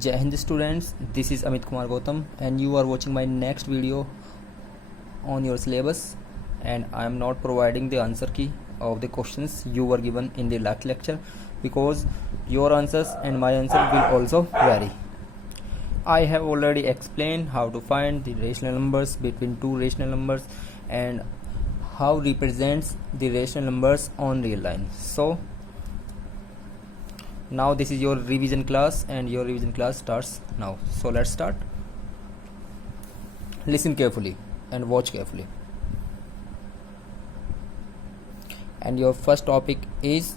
Jai Hind students, this is Amit Kumar Gautam and you are watching my next video on your syllabus, and I am not providing the answer key of the questions you were given in the last lecture because your answers and my answer will also vary. I have already explained how to find the rational numbers between two rational numbers and how represents the rational numbers on real line. So now this is your revision class and your revision class starts now. So let's start. Listen carefully and watch carefully. And your first topic is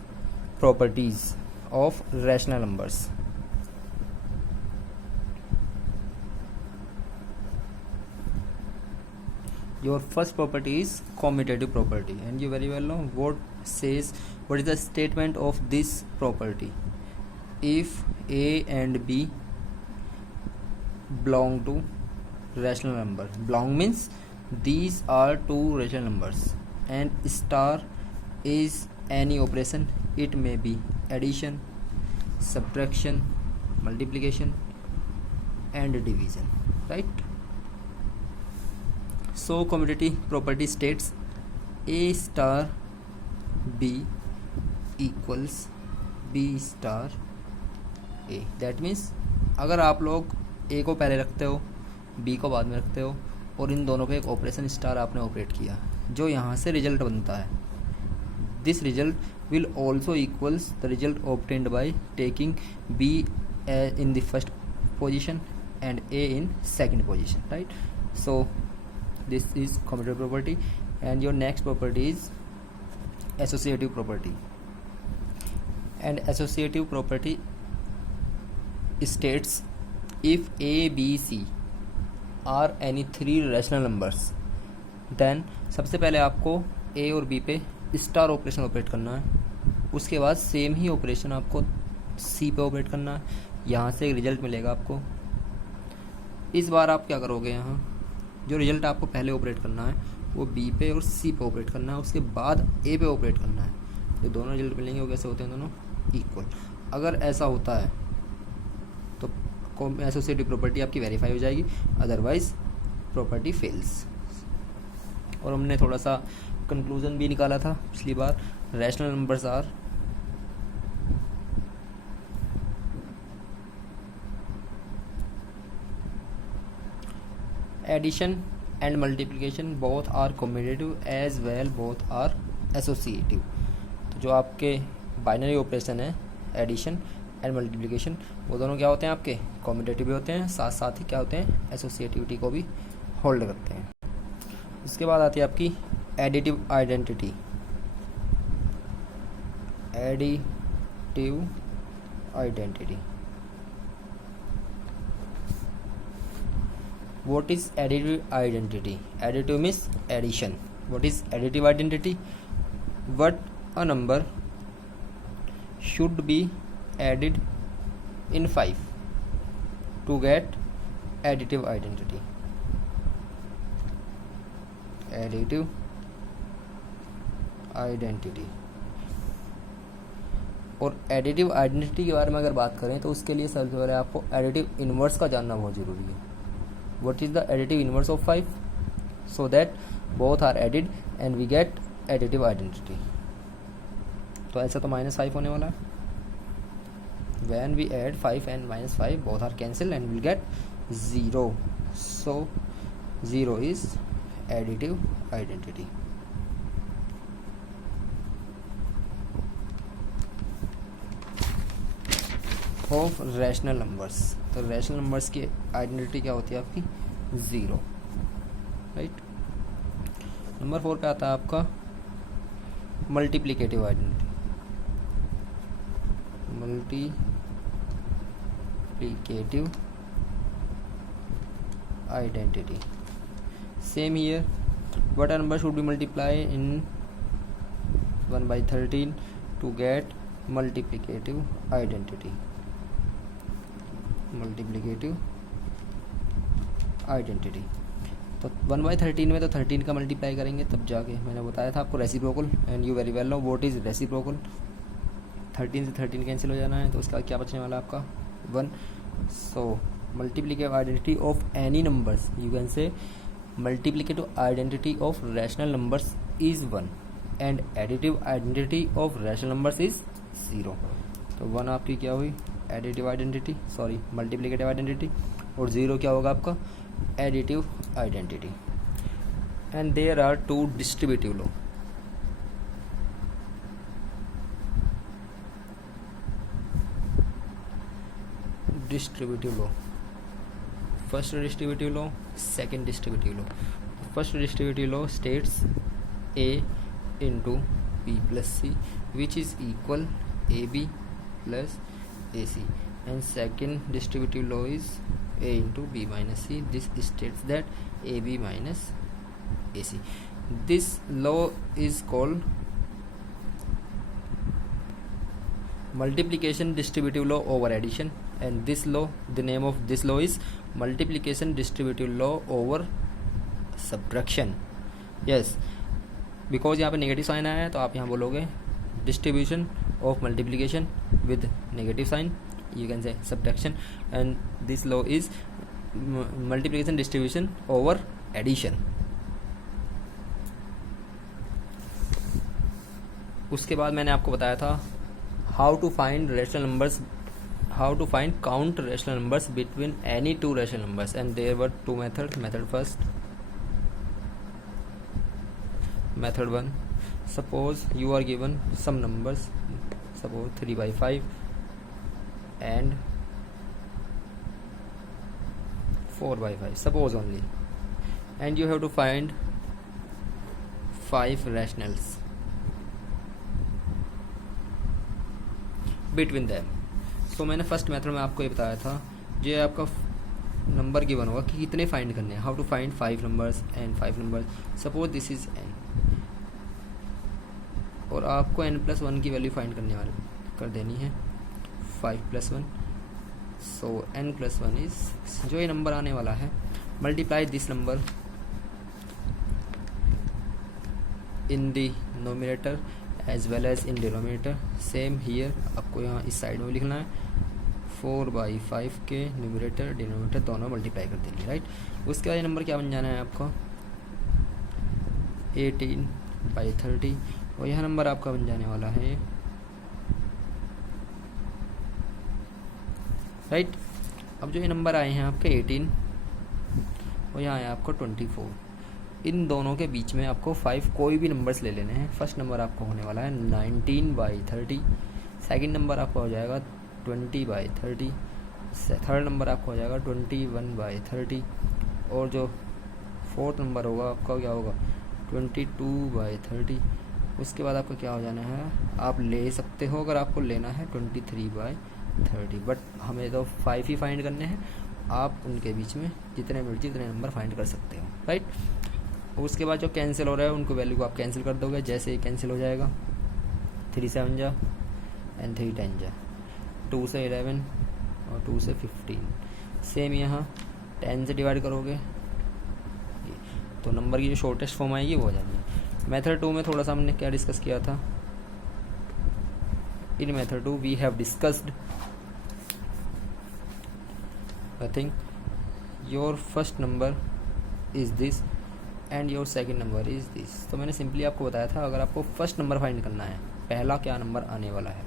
properties of rational numbers. Your first property is commutative property, and you very well know what is the statement of this property. If A and B belong to rational number, belong means these are two rational numbers, and star is any operation. It may be addition, subtraction, multiplication and division, right? So commutative property states A star B equals B star A. That means अगर आप लोग A को पहले रखते हो, B को बाद में रखते हो और इन दोनों पे एक ऑपरेशन स्टार आपने ऑपरेट किया, जो यहाँ से रिजल्ट बनता है, this result will also equals the result obtained by taking B in the first position and A in second position, right? So this is commutative property. And your next property is associative property. And associative property states if A, B, C are any three rational numbers, then सबसे पहले आपको A और B पे star operation operate करना है, उसके बाद same ही operation आपको C पे ऑपरेट करना है, यहाँ से एक रिजल्ट मिलेगा आपको. इस बार आप क्या करोगे, यहाँ जो रिजल्ट आपको पहले ऑपरेट करना है वो B पे और C पे ऑपरेट करना है, उसके बाद A पे ऑपरेट करना है. जो दोनों रिजल्ट मिलेंगे वो कैसे होते हैं, दोनों इक्वल. अगर ऐसा होता है तो एसोसिएटिव प्रॉपर्टी आपकी वेरीफाई हो जाएगी, अदरवाइज प्रॉपर्टी फेल्स. और हमने थोड़ा सा कंक्लूजन भी निकाला था पिछली बार. Rational numbers are addition and multiplication both are commutative as well both are associative. तो जो आपके बाइनरी ऑपरेशन है एडिशन एंड मल्टीप्लिकेशन, वो दोनों क्या होते हैं, आपके कॉम्यूटेटिव भी होते हैं, साथ साथ ही क्या होते हैं, एसोसिएटिविटी को भी होल्ड करते हैं. उसके बाद आती है आपकी additive identity. Additive identity. What is additive identity? Additive means addition. What is additive identity? What a number should be added in 5 to get additive identity. Additive identity. और एडिटिव आइडेंटिटी के बारे में अगर बात करें तो उसके लिए सबसे पहले आपको एडिटिव इन्वर्स का जानना बहुत ज़रूरी है. What is the additive inverse of 5? So that both are added and we get additive identity. तो ऐसा तो -5 होने वाला है. When we add 5 and -5, both are cancelled and we'll get 0. So 0 is additive identity. Of rational numbers. तो rational numbers की identity क्या होती है आपकी, 0, राइट. नंबर 4 पे आता है आपका multiplicative identity. Multiplicative identity. Same here, what a number should be multiply in 1/13 to get multiplicative identity. Multiplicative identity. तो 1/13 में तो 13 का मल्टीप्लाई करेंगे तब जाके, मैंने बताया था आपको reciprocal, and you very well know what is reciprocal. 13 से 13 कैंसिल हो जाना है, तो उसका क्या बचने वाला है आपका 1. So multiplicative identity of any numbers, you can say multiplicative identity of rational numbers is 1 and additive identity of rational numbers is 0. तो 1 आपकी क्या हुई additive identity, sorry multiplicative identity, और 0 क्या होगा आपका additive identity. And there are two distributive law. Distributive law. First distributive law, second distributive law. First distributive law states A into B plus C, which is equal AB plus AC. And second distributive law is A into B minus C. This states that AB minus AC. This law is called multiplication distributive law over addition. And this law, the name of this law is multiplication distributive law over subtraction. Yes, because यहाँ पे negative sign आया है तो आप यहाँ बोलोगे distribution of multiplication with negative sign, you can say subtraction. And this law is multiplication distribution over addition. उसके बाद मैंने आपको बताया था how to find rational numbers, how to find count rational numbers between any two rational numbers, and there were two methods. Method 1, suppose you are given some numbers, suppose 3 by 5 and 4 by 5, suppose only, and you have to find 5 rationals between them. सो मैंने first method में आपको ये बताया था, जो आपका number given होगा कि कितने फाइंड करने हैं, how to find 5 numbers and 5 numbers. Suppose this is n, और आपको n+1 की वैल्यू फाइंड करने वाली कर देनी है 5+1. सो n+1 इज जो ये नंबर आने वाला है, multiply this number in the numerator as well as in denominator. Same here, आपको यहाँ इस साइड में लिखना है 4/5 के न्यूमरेटर डिनोमिनेटर दोनों मल्टीप्लाई कर देंगे, राइट. उसके बाद ये नंबर क्या बन जाना है आपका 18/30, और यह नंबर आपका बन जाने वाला है, राइट. अब जो ये नंबर आए हैं आपके 18 और यहाँ आया आपको 24, इन दोनों के बीच में आपको 5 कोई भी नंबर्स ले लेने हैं. फर्स्ट नंबर आपको होने वाला है 19/30, सेकंड नंबर आपका हो जाएगा 20/30, थर्ड नंबर आपका हो जाएगा 21/30, और जो फोर्थ नंबर होगा आपका क्या होगा 22/30. उसके बाद आपका क्या हो जाना है, आप ले सकते हो अगर आपको लेना है 23/30, बट हमें तो 5 ही फाइंड करने हैं. आप उनके बीच में जितने मर्जी उतने नंबर फाइंड कर सकते हो, राइट. उसके बाद जो कैंसिल हो रहा है उनको वैल्यू को आप कैंसिल कर दोगे. जैसे ही कैंसिल हो जाएगा 3 7 जा एंड 3 10 जा, 2 से 11 और 2 से 15. सेम यहाँ 10 से डिवाइड करोगे तो नंबर की जो शॉर्टेस्ट फॉर्म आएगी वो हो जाएगी. मेथड 2 में थोड़ा सा हमने क्या डिस्कस किया था, in method 2 we have discussed nothing. Your first number is this and your second number is this. तो मैंने सिंपली आपको बताया था अगर आपको फर्स्ट नंबर फाइंड करना है, पहला क्या नंबर आने वाला है,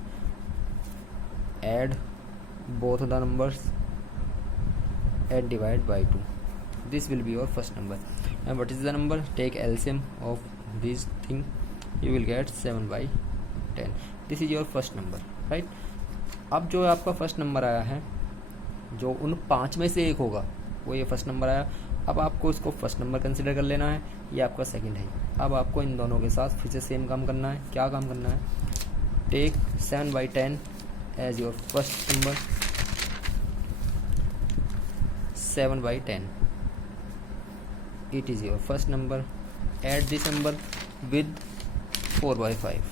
add both the numbers and divide by 2, this will be your first number. And what is the number, take LCM of this thing, you will get 7/10. This is your first number, right. अब जो आपका first number आया है, जो उन 5 में से एक होगा वो ये फर्स्ट नंबर आया. अब आपको इसको फर्स्ट नंबर कंसिडर कर लेना है, ये आपका सेकंड है. अब आपको इन दोनों के साथ फिर से सेम काम करना है. क्या काम करना है, take 7/10 as your first number, 7/10 it is your first number. Add this number with 4/5,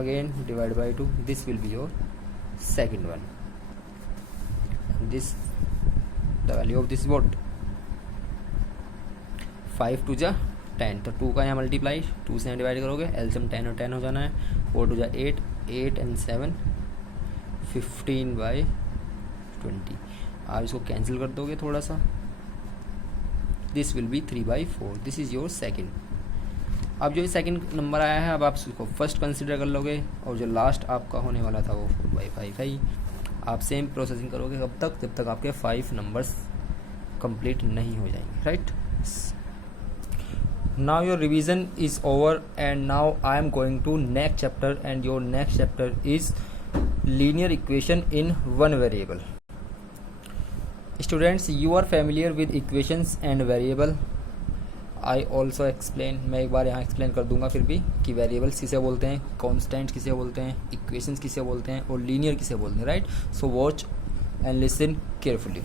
again divide by 2, this will be your second one. This the value of this is what, 5 2 जा 10, तो 2 का यहाँ मल्टीप्लाई 2 से divide करोगे, LCM 10 और 10 हो जाना है. 4 2 जा 8, 8 and 7 15/20। आप इसको कैंसिल कर दोगे थोड़ा सा, this will B 3/4। This is your second. अब जो सेकंड नंबर आया है, अब आप उसको फर्स्ट कंसिडर कर लोगे, और जो लास्ट आपका होने वाला था वो 4/5 है। आप सेम प्रोसेसिंग करोगे कब तक, जब तक आपके 5 नंबर्स कंप्लीट नहीं हो जाएंगे, right. Now your revision is over and now I am going to next chapter, and your next chapter is linear equation in one variable. Students, you are familiar with equations and variable. I also explain, मैं एक बार यहाँ explain कर दूंगा फिर भी, कि variables किसे बोलते हैं, कॉन्स्टेंट किसे बोलते हैं, इक्वेशंस किसे बोलते हैं, और लीनियर किसे बोलते हैं, right. So watch and listen carefully.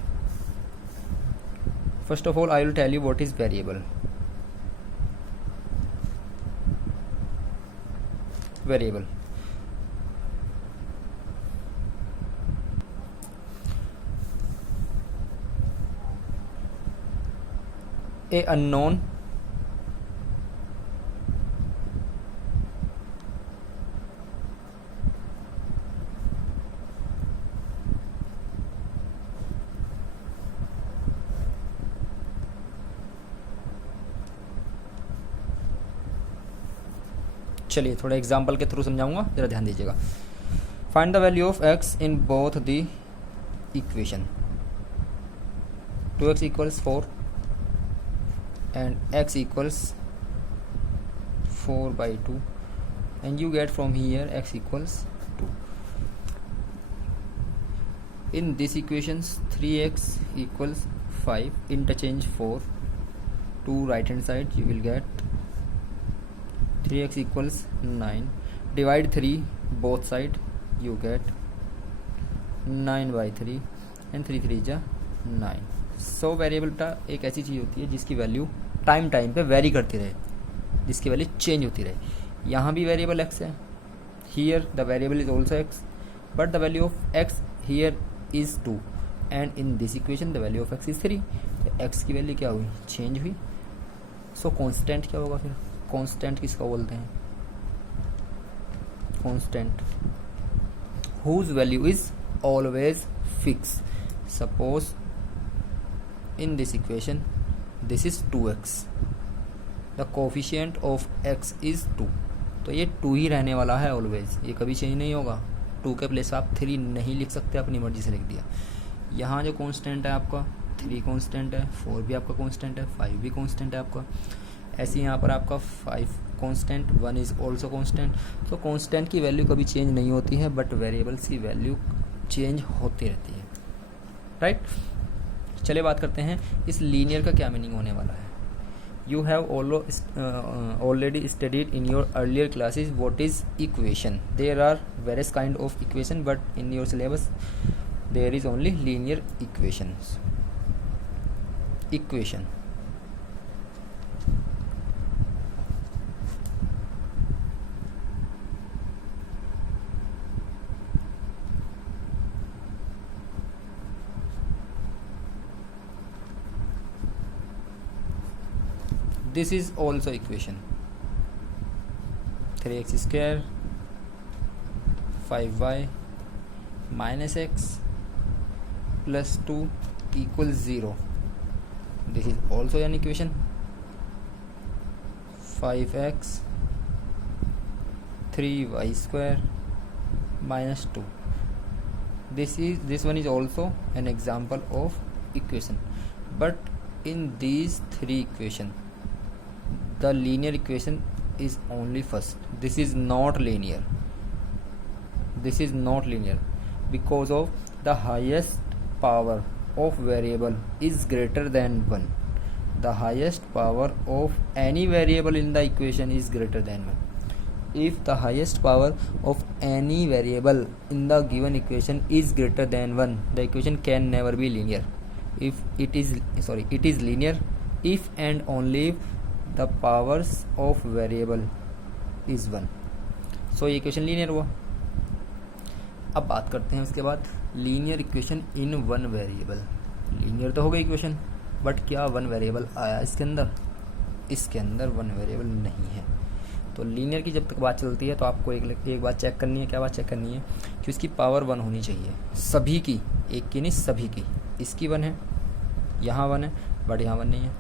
First of all I will tell you what is variable. Variable a unknown चलिए थोड़ा एग्जाम्पल के थ्रू समझाऊंगा, जरा ध्यान दीजिएगा। Find the value of x in both the equation. 2x equals 4 and x equals 4/2 and you get from here x equals 2। In this equations 3x equals 5, interchange 4 to right hand side, you will get 3x equals 9, divide 3 both side, you get 9/3 and 3 3 जा 9। So variable एक ऐसी चीज़ होती है जिसकी value time पे very करती रहे, जिसकी वैल्यू चेंज होती रहे। यहाँ भी वेरिएबल x है, here the variable is also x, but the value of x here is 2 and in this equation the value of x is 3। तो x की वैल्यू क्या हुई, चेंज हुई। सो कांस्टेंट क्या होगा फिर, कांस्टेंट किसको बोलते हैं, constant whose value is always fix. Suppose in this equation this is 2x, the coefficient of x is 2, तो ये 2 ही रहने वाला है ऑलवेज, ये कभी चेंज नहीं होगा। 2 के प्लेस आप 3 नहीं लिख सकते, अपनी मर्जी से लिख दिया। यहाँ जो कांस्टेंट है आपका 3 कांस्टेंट है, 4 भी आपका कांस्टेंट है, 5 भी कांस्टेंट है आपका। ऐसे यहाँ पर आपका 5 कांस्टेंट, 1 इज ऑल्सो कांस्टेंट। तो कांस्टेंट की वैल्यू कभी चेंज नहीं होती है, बट वेरिएबल्स की वैल्यू चेंज होती रहती है, राइट। चलिए बात करते हैं इस लीनियर का क्या मीनिंग होने वाला है। You have already studied in your earlier classes what is equation. There are various kind of equation, but in your syllabus there is only linear equations. Equation this is also equation, 3x square 5y minus x plus 2 equals 0. This is also an equation, 5x 3y square minus 2. This one is also an example of equation, but in these 3 equations the linear equation is only first. This is not linear. This is not linear because of the highest power of variable is greater than 1. The highest power of any variable in the equation is greater than 1. If the highest power of any variable in the given equation is greater than 1, the equation can never be linear. It is linear if and only if the powers of variable is 1. So ये equation linear हुआ। अब बात करते हैं उसके बाद linear equation in one variable. Linear तो हो गई इक्वेशन, बट क्या वन वेरिएबल आया इसके अंदर? इसके अंदर वन वेरिएबल नहीं है। तो लीनियर की जब तक बात चलती है तो आपको एक बात चेक करनी है। क्या बात चेक करनी है कि उसकी पावर 1 होनी चाहिए, सभी की, एक की नहीं सभी की। इसकी 1 है, यहाँ 1 है बट यहाँ 1 नहीं है,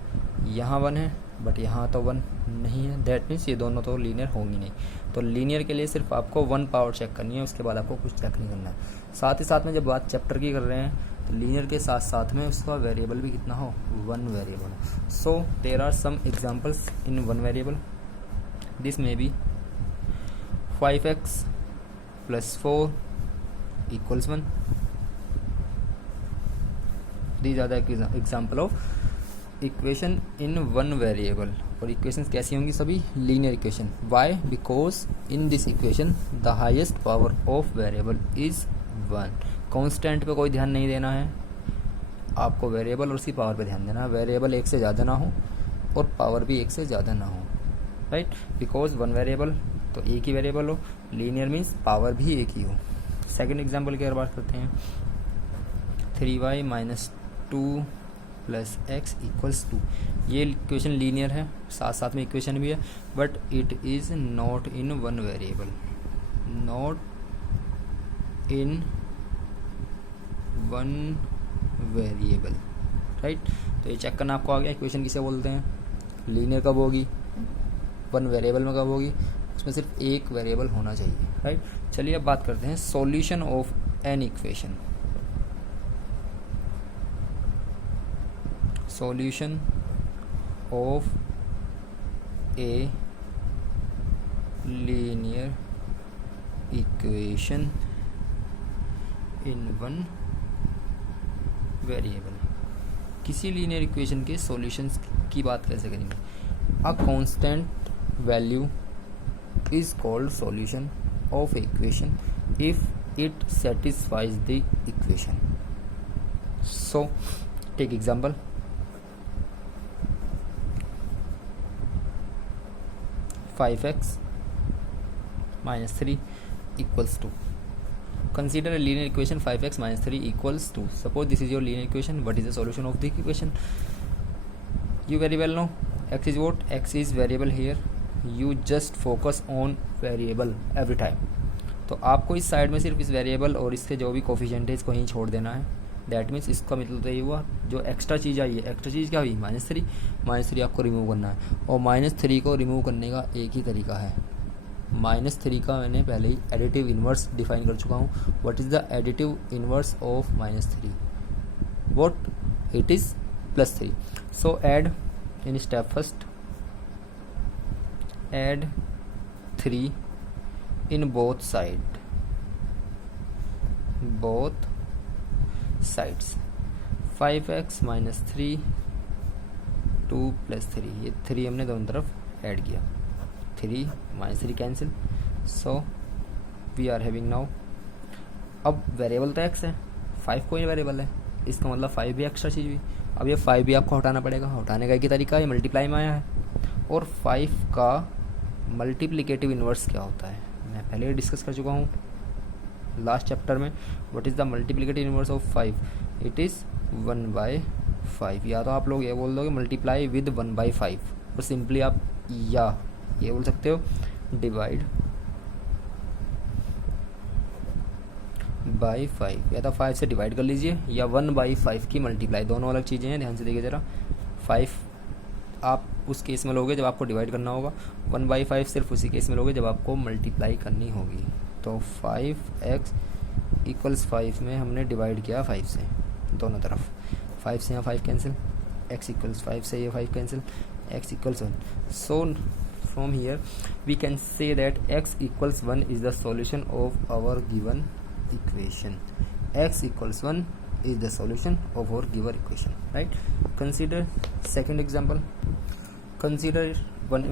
यहाँ 1 है बट यहाँ तो 1 नहीं है। दैट मीन्स ये दोनों तो लीनियर होंगी नहीं। तो लीनियर के लिए सिर्फ आपको 1 पावर चेक करनी है, उसके बाद आपको कुछ चेक नहीं करना है। साथ ही साथ में जब बात चैप्टर की कर रहे हैं तो लीनियर के साथ साथ में उसका वेरिएबल भी कितना हो, 1 वेरिएबल हो। So there are some examples in 1 variable. This may be 5x + 4 = 1। These are the example of equation in 1 variable. और इक्वेशंस कैसी होंगी, सभी linear equation. Why? Because in this equation the highest power of variable is 1। Constant पे कोई ध्यान नहीं देना है, आपको वेरिएबल और उसकी पावर पे ध्यान देना है। वेरिएबल एक से ज़्यादा ना हो और पावर भी एक से ज़्यादा ना हो, राइट। बिकॉज 1 वेरिएबल तो एक ही वेरिएबल हो, लीनियर मीन्स पावर भी एक ही हो। सेकेंड एग्जाम्पल की अगर बात करते हैं, 3y - 2 + x = 2। ये इक्वेशन लीनियर है, साथ साथ में इक्वेशन भी है, but it is not in 1 variable, not in 1 variable, right. तो ये चेक करना आपको आ गया इक्वेशन किसे बोलते हैं, लीनियर कब होगी, 1 वेरिएबल में कब होगी, उसमें सिर्फ एक वेरिएबल होना चाहिए, राइट। चलिए अब बात करते हैं solution of an equation. Solution of a linear equation in 1 variable. किसी लीनियर इक्वेशन के सॉल्यूशंस की बात कैसे करेंगे। A constant value is called solution of equation if it satisfies the equation. So take example, 5x - 3 = 2. Consider a linear equation 5x - 3 = 2. Suppose this is your linear equation. What is the solution of the equation? You very well know x is what? X is variable here. You just focus on variable every time. तो आपको इस side में सिर्फ इस variable और इसके जो भी कोफिशिएंट है इसको ही छोड़ देना है। दैट मीन्स इसका मतलब तो ये हुआ, जो एक्स्ट्रा चीज़ आई है, एक्स्ट्रा चीज़ क्या हुई, -3 आपको रिमूव करना है। और -3 को रिमूव करने का एक ही तरीका है। -3 का मैंने पहले ही एडिटिव इन्वर्स डिफाइन कर चुका हूँ। What is the additive inverse of -3? What it is, +3। So add in step first, add 3 in both sides. 5x - 3 2 + 3, ये 3 हमने दोनों तरफ ऐड किया, 3 - 3 cancel. So we are having now, अब वेरिएबल तो x है, 5 कोई वेरिएबल है, इसका मतलब 5 भी एक्स्ट्रा चीज़ हुई। अब ये 5 भी आपको हटाना पड़ेगा, हटाने का एक ही तरीका है, मल्टीप्लाई में आया है। और 5 का मल्टीप्लिकेटिव इन्वर्स क्या होता है, मैं पहले ही डिस्कस कर चुका हूँ लास्ट चैप्टर में। What is the multiplicative inverse of 5? It is 1/5। या तो आप लोग ये बोल दोगे मल्टीप्लाई विद 1/5, और सिंपली आप या ये बोल सकते हो डिवाइड बाई 5, या तो 5 से डिवाइड कर लीजिए या 1/5 की मल्टीप्लाई, दोनों अलग चीज़ें हैं, ध्यान से देखिए ज़रा। 5 आप उस केस में लोगे जब आपको डिवाइड करना होगा, 1/5 सिर्फ उसी केस में लोगे जब आपको मल्टीप्लाई करनी होगी। तो 5x = 5 में हमने डिवाइड किया 5 से दोनों तरफ, 5 से यहाँ 5 कैंसिल, x = 5 से ये 5 cancel, x = 1। So from here we can say that x = 1 is the solution of our given equation. x = 1 is the solution of our given equation, right? Consider second example. Consider one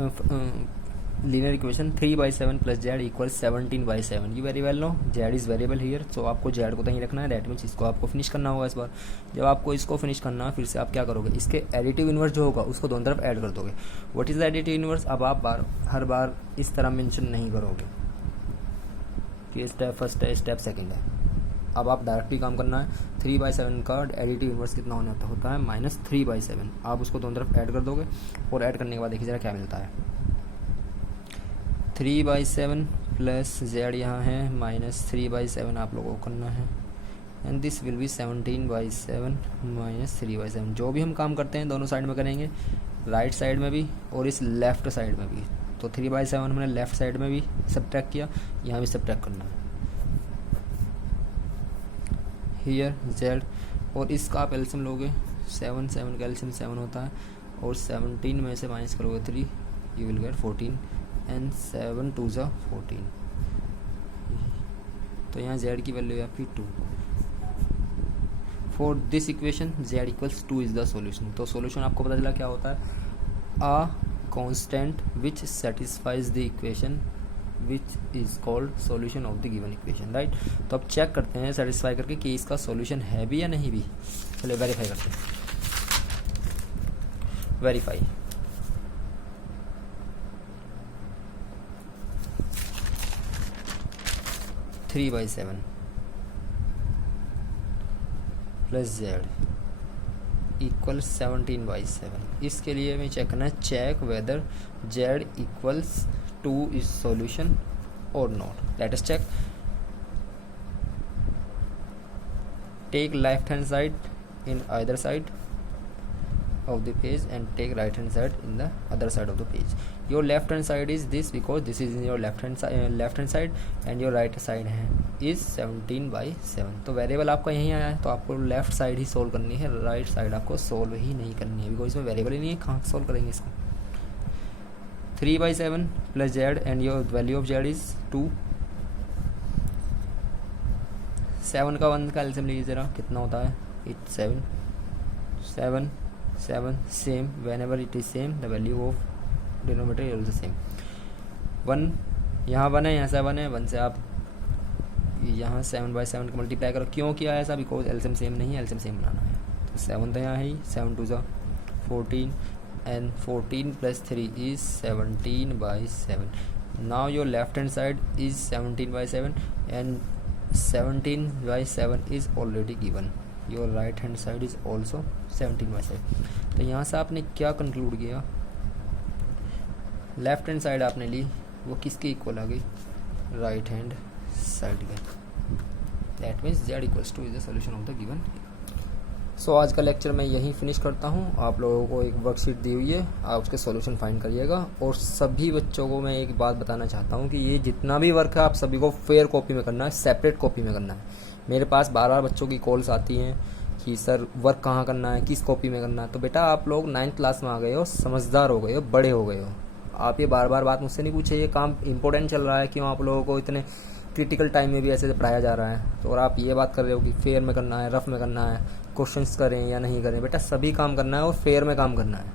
linear equation 3/7 + z = 17/7. You very well know z is variable here, so आपको z को तो ही रखना है। That means इसको आपको finish करना होगा इस बार। जब आपको इसको फिनिश करना है, फिर से आप क्या करोगे, इसके एडिटिव इन्वर्स जो होगा उसको दोनों तरफ ऐड कर दोगे। What is the additive inverse? अब आप हर बार इस तरह मेंशन नहीं करोगे कि स्टेप फर्स्ट है, स्टेप सेकंड है। अब आप डायरेक्टली काम करना है। 3/7 का एडिटिव इन्वर्स कितना होता है, -3/7। आप उसको दोनों तरफ ऐड कर दोगे, और ऐड करने के बाद देखिए जरा क्या मिलता है। 3/7 प्लस जेड यहाँ है -3/7 आप लोगों को करना है, एंड दिस विल बी 17/7 -3/7। जो भी हम काम करते हैं दोनों साइड में करेंगे, राइट साइड में भी और इस लेफ़्ट साइड में भी। तो 3/7 हमने लेफ़्ट साइड में भी सब्ट्रैक्ट किया, यहाँ भी सब्ट्रैक्ट करना है। हियर जेड, और इसका आप एल्सियम लोगे 7 का एल्सियम 7 होता है, और 17 में से माइनस करोगे 3, यू विल गेट 14, एंड 7 2 ज़ा 14। तो यहाँ z की वैल्यू है आपकी 2। For this equation z = 2 is the solution. तो सॉल्यूशन आपको पता चला क्या होता है, a constant which satisfies the equation which is called solution of the given equation, right. तो अब चेक करते हैं सेटिस्फाई करके कि इसका सॉल्यूशन है भी या नहीं भी। चलिए वेरीफाई करते हैं। Verify, three by seven plus z equal 17/7। इसके लिए हमें चेक करना है, check whether z = 2 is solution और not. Let us check. Take left hand side in either side of the page and take right hand side in the other side of the page. Your left hand side is this because this is in your left hand side and your right side है is 17/7। तो variable आपका यहीं आया है, तो आपको left side ही solve करनी है, राइट साइड आपको सोल्व ही नहीं करनी है, बिकॉज इसमें वेरिएबल ही नहीं है, कहाँ सोल्व करेंगे इसको। 3/7 plus Z and your value of Z is 2। 7 का 1 का एल्सियम लीजिए जरा, कितना होता है, it's 7 7 7 same, whenever it is same the value of denominator is also same। 1 यहाँ 1 है, यहाँ 7 है, 1 से आप यहाँ 7/7 का मल्टीप्लाई करो। क्यों किया है ऐसा, बिकॉज एल्सियम सेम नहीं है, एल्सियम सेम बनाना है। तो 7 तो यहाँ है ही, 7 2 ज़ा 14 and 14 plus 3 is 17/7। now your left hand side is 17/7 and 17/7 is already given, your right hand side is also 17/7। तो यहाँ से आपने क्या कंक्लूड किया, लेफ्ट हैंड साइड आपने ली, वो किसके इक्वल आ गई, राइट हैंड साइड के। That means z = 2 is the solution of the given. So आज का लेक्चर मैं यहीं फिनिश करता हूँ। आप लोगों को एक वर्कशीट दी हुई है, आप उसके सॉल्यूशन फाइंड करिएगा। और सभी बच्चों को मैं एक बात बताना चाहता हूँ कि ये जितना भी वर्क है आप सभी को फेयर कॉपी में करना है, सेपरेट कॉपी में करना है। मेरे पास बार-बार बच्चों की कॉल्स आती हैं कि सर वर्क कहाँ करना है, किस कॉपी में करना है। तो बेटा आप लोग 9th क्लास में आ गए हो, समझदार हो गए हो, बड़े हो गए हो, आप ये बार बार बात मुझसे नहीं पूछे, ये काम इंपॉर्टेंट चल रहा है, क्यों आप लोगों को इतने क्रिटिकल टाइम में भी ऐसे पढ़ाया जा रहा है। तो और आप ये बात कर रहे हो कि फेयर में करना है, रफ में करना है, क्वेश्चंस करें या नहीं करें। बेटा सभी काम करना है और फेयर में काम करना है।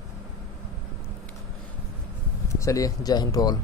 चलिए, जय हिंद टू ऑल।